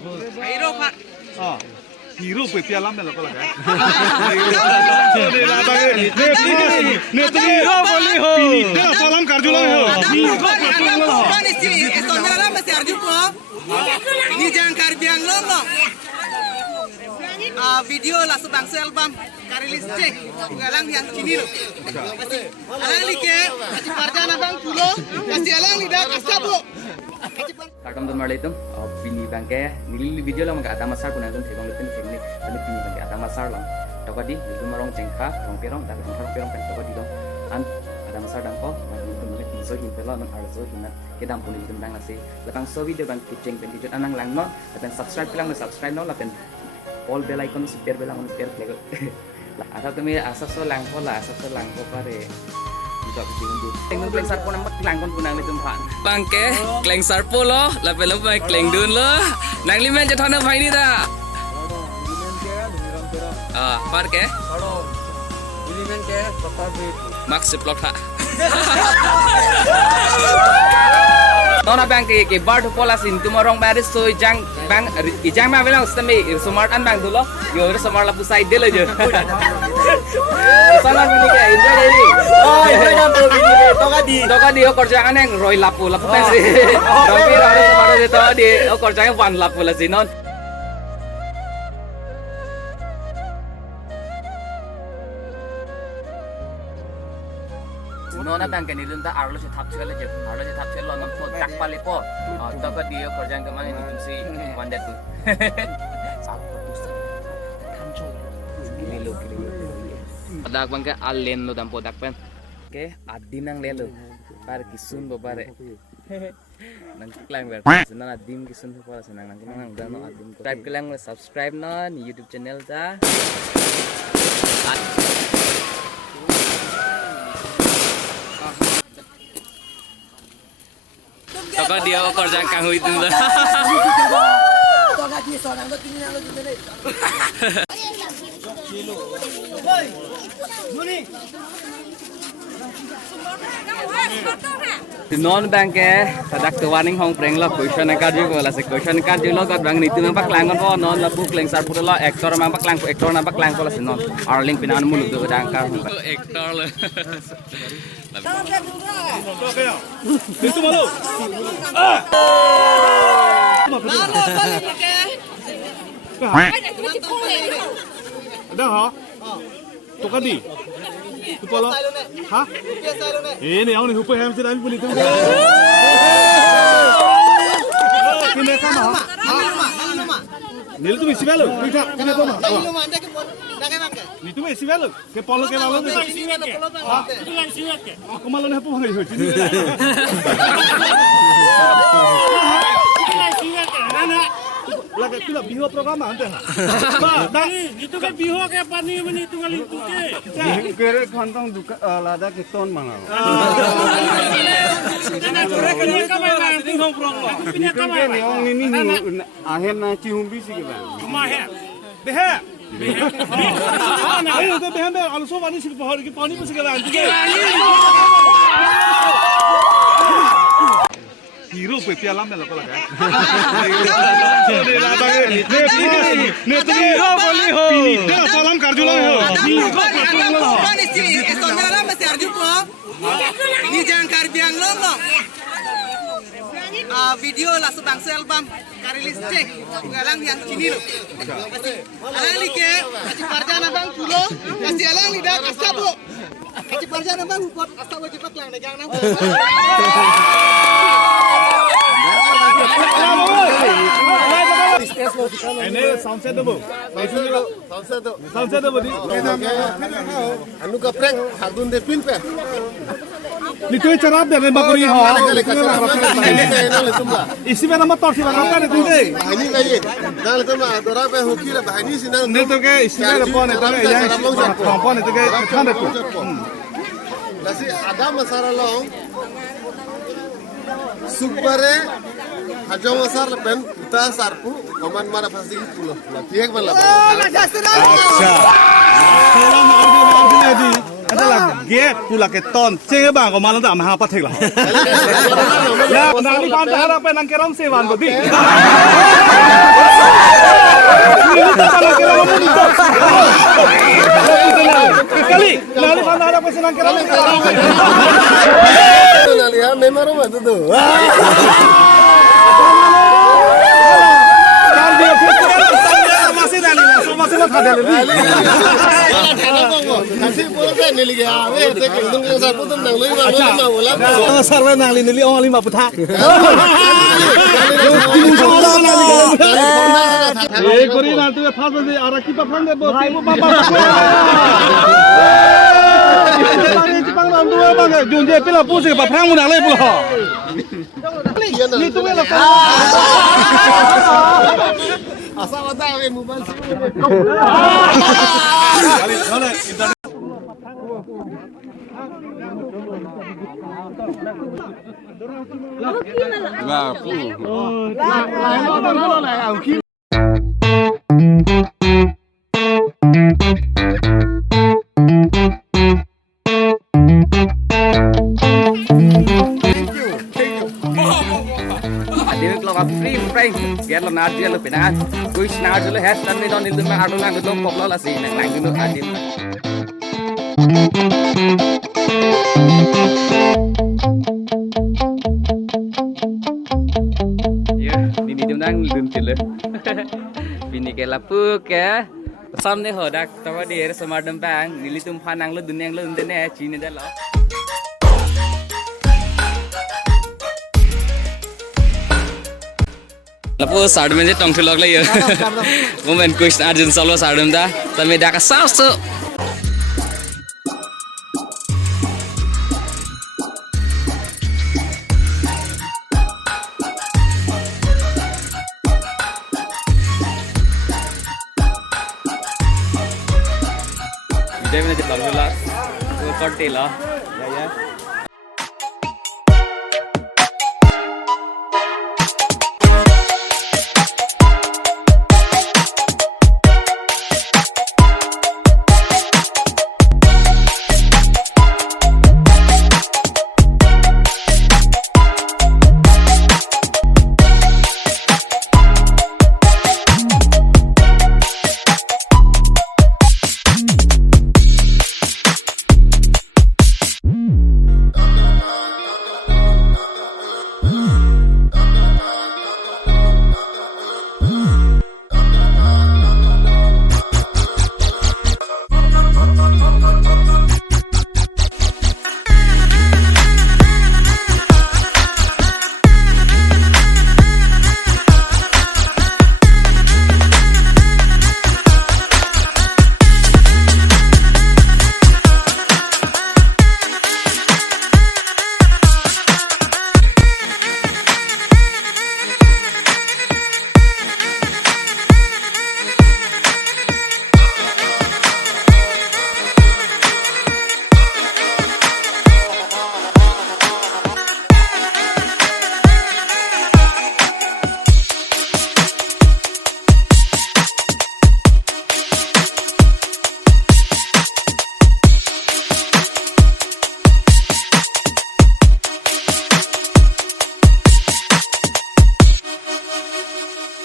Hero Pak. Hero pe pialam na lako laga. Ne to hero boli ho. Pinita palam karjula ho. Hero karjula ho. Ini sih estonera masih arju ko. Ini jangan karbiang lo. Video lah sebang album karilis cek galang yang cini lo. Alang like kasih parjana bang pulo kasih alang lidah kasabo. Kakam tuh malah itu, bini bangke, nilai video lah mengkata masar pun ada tebang lepen film ni, tapi bini bangke ada masar lah. Toko di, itu marong jengka, rong pirong, tapi jengka rong pirong kan toko di dong. An ada masar dangko, macam itu mulai pinso himpelo, nang arso himna, kita ampun itu bang nasi. Lepas so video bang kucing bang kijut anang lang no, lepas subscribe bilang subscribe no, lepas all bell icon super bell icon super play. Lah, asal tu me asal so langko lah, asal so langko pare. Kleng sar po nang maglangkon po nang litumpan. Bangke, kleng sar po lo, lapelo ba kleng dun lo. Nang limen je thana bhai ni da. Par ke? Limen ke patabe. Max plot tha. Nona bangke ke bar to pola sin tumorong baris so ijang ma belang stame smart an bang dulo. Yo smart la pusai de lo je. Sana bini ke enjoy deh. Oh, enjoy dah tu bini ke. Toka di kerjaan yang roy lapu pensi. Tapi harus sama ada toka di kerjaan one lapu lah sih non. Nona bangke ni lunta arlo se thap chela je. Arlo se thap chela nam to tak pale po. Toka di kerjaan kemana ni tu one day tu. Adak bangke alen lo dampo dak pen. Oke, adim nang lelo. Par kisun bo pare. Nang klang ber. Senang adim kisun bo pare senang nang nang dano adim. Subscribe klang subscribe na ni YouTube channel ta. Toka dia kerja kang hui tu. Toka dia seorang lo tinggi yang lo tinggi deh. Non bank tadak to warning hong preng lo question card ju la se question card ju lo kat bang nitu mang paklang ko non la book leng sar pura lo actor mang paklang ko actor na paklang ko la se non arling pinan muluk do dang kar actor lo Itu malu. Ada ha? Toka di. Tu polo. Ha? Ini yang ni hupe ham sedang beli tu. Kini kama. Nil tu mesti belo. Kita kena tu mah. Ni tu mesti belo. Ke polo ke malu tu. Aku malu ni apa hangai hoji ni. Lagi kita biho program ante. Ba, Itu kan biho ke pani meni tunggal itu ke. kere khantong duka lada ke ton manga. Karena kira ka mai lang ting hong prong lo. Pinya ka mai. Ni ong ni ahen na cihumbi sih kita. Ma he. Behe. Ayo tu behe be also wani sih pohon ki pani pun segala anti ke. Hero pe pialam na lako laga. Ne to hero boli ho. Pinita palam karjula ho. Hero karjula ho. Ini sih estonera masih arju ko. Ini jangan karbiang lo. Video lah sebang album karilis cek galang yang cini lo. Alang like kasih parjana bang pulo kasih alang lidah kasabo. Kasih parjana bang buat kasabo cepat lang dagang nang. Ini sound set tu. Sound set tu di. Anu kaprek harun de pin pe. Ni tu cara dia memang beri ho. Isi mana motor sih bang kan itu deh. Bahani kaye. Dal tama tora pe hoki la bahani sinan. Ni tu ke isi mana pon itu ke yang pon itu ke kan itu. Lasi ada masara long. Supare hajo masar pen uta sarpu koman mara pasti pulo. La tiek bala. Acha. Selam ardi jadi. Adalah gap pula ke ton. Ceng bang kau malam tak mahal patek lah. Ya, nanti pantai harapan nang kerong sewan bodi. ada lebih. Malah dah kok. Kasih puluh kan ni lagi. Weh, tak kena dengan saya pun nang lagi mana ulam. Ang sarwa nang linili ang lima putak. Eh, kori nanti pas nanti arah kita pandai bos. Ibu bapa. Jepang nam tu bang. Junje pila pusing apa perang munang lagi pula. Ni tu mela. Asal ada weh mobile. Dia kalau free frame, dia lo narji lo pina, kuis narji lo hash dan itu nih tuh mah adul nang itu pop lo sih, nang itu adim. Ya, ini tuh nang lum cile. Bini kelapuk ya. Samne hodak, tawa dia semar dempang, nili tuh panang lo dunia lo dunia Cina dah lo. Lalu saat ini tongkol lagi ya, momen kuis Arjun Solo saat ini dah, tapi dah kasar tu. Dia mana cepat lah, korti lah, ya.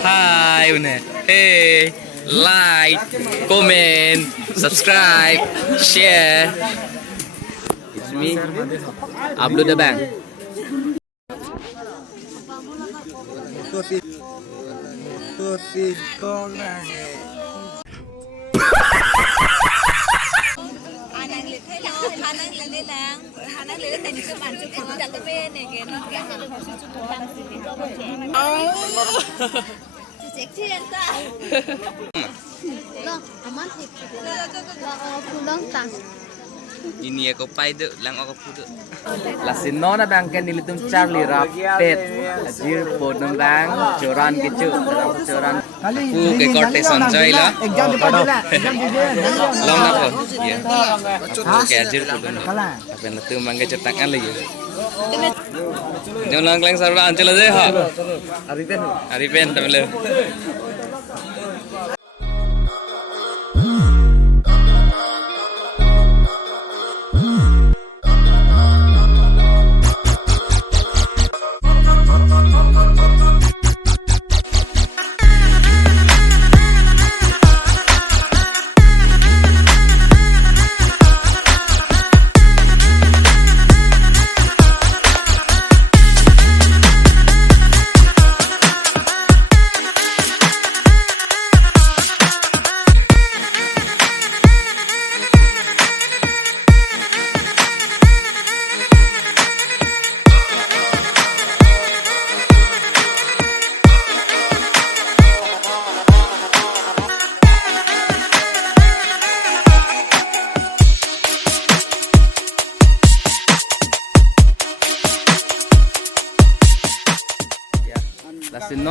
Hai Une, hey, like, comment, subscribe, share. It's me, Abdul the Bang. Hanang lihat lang, hanang lihat tadi tu bantu kita dah lepas ni kan, kita harus cuci seksi entah. Long, aman sih. Pulang tang. Ini aku payah lang aku pudu. Lasin nona bang kan nilitum Charlie Rapet, ajir bodong bang, coran kicu, coran. Aku ke korte sanjay lah. Long apa? Ya. Aku ke ajir bodong. Apa yang tu mangga cetakan lagi. Jangan lang sarwa ancel aja ha. Aripen tamile.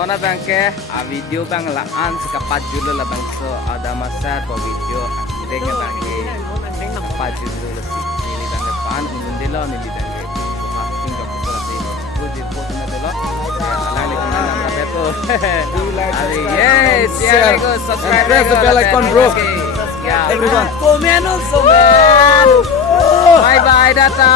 na bangke a video bang la an kapat julo la bang so ada masa po video hangdeng bangke kapat julo la si nili bangke pan undelo nili bangke buka tinggal buka si good report na delo ala le kuna na beto ari yes share go subscribe press the bell icon bro yeah everyone comment also man bye bye data